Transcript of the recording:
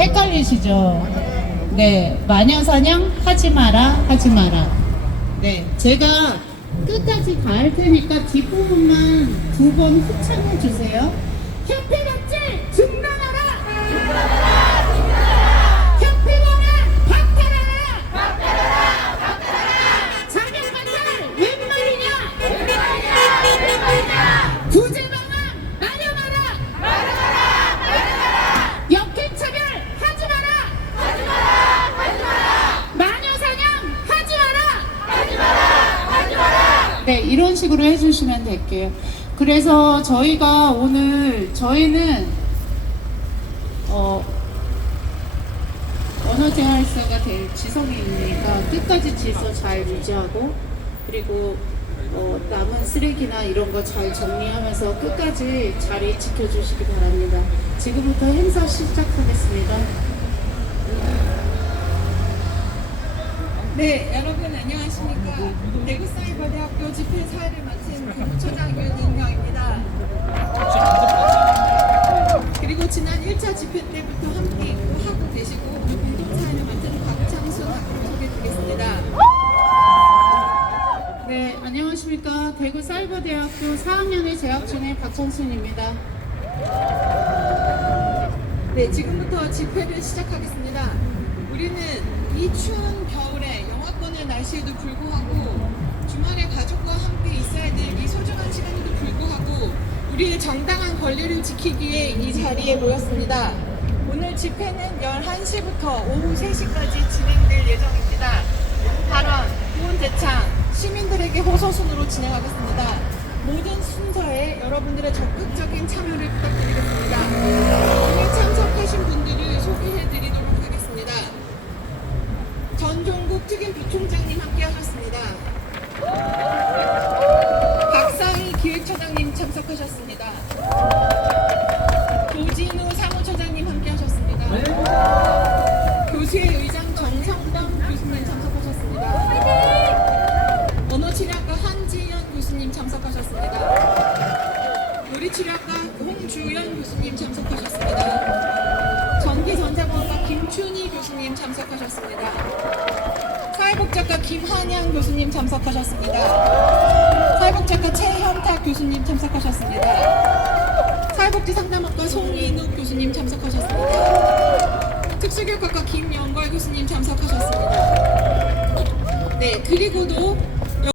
헷갈리시죠? 네, 마녀 사냥 하지 마라, 하지 마라. 네, 제가 끝까지 다 할 테니까 뒷부분만 두번 흡창해 주세요. 협회같 네, 이런 식으로 해주시면 될게요. 그래서 저희가 오늘, 저희는, 어, 언어 재활사가 될 지성이니까 끝까지 질서 잘 유지하고, 그리고 어, 남은 쓰레기나 이런 거 잘 정리하면서 끝까지 자리 지켜주시기 바랍니다. 지금부터 행사 시작하겠습니다. 네, 여러분 안녕하십니까? 대구사이버대학교 집회 사회를 맡은 교부처장 윤인경입니다. 그리고 지난 1차 집회 때부터 함께 있고 하고 계시고 공동사회를 맡은 박창순 학생 소개드리겠습니다. 네, 안녕하십니까. 대구 사이버대학교 4학년에 재학 중인 박찬순입니다. 네, 지금부터 집회를 시작하겠습니다. 우리는 이 추운 날씨에도 불구하고 주말에 가족과 함께 있어야 될 이 소중한 시간에도 불구하고 우리의 정당한 권리를 지키기 위해 이 자리에 모였습니다. 오늘 집회는 11시부터 오후 3시까지 진행될 예정입니다. 발언, 구원 대창, 시민들에게 호소순으로 진행하겠습니다. 모든 순서에 여러분들의 적극적인 참여를 부탁드리겠습니다. 특임 부총장님 함께 하셨습니다. 박상희 기획처장님 참석하셨습니다. 조진우 사무처장님 함께 하셨습니다. 교수회 의장 전성덕 교수님 참석하셨습니다. 언어치료학과 한지연 교수님 참석하셨습니다. 요리치료학과 홍주연 교수님 참석하셨습니다. 전기전자공학과 김춘희 교수님 참석하셨습니다. 김한양 교수님 참석하셨습니다. 사회복지학과 최현탁 교수님 참석하셨습니다. 사회복지 상담학과 송인욱 교수님 참석하셨습니다. 특수교육학과 김영걸 교수님 참석하셨습니다. 네, 그리고도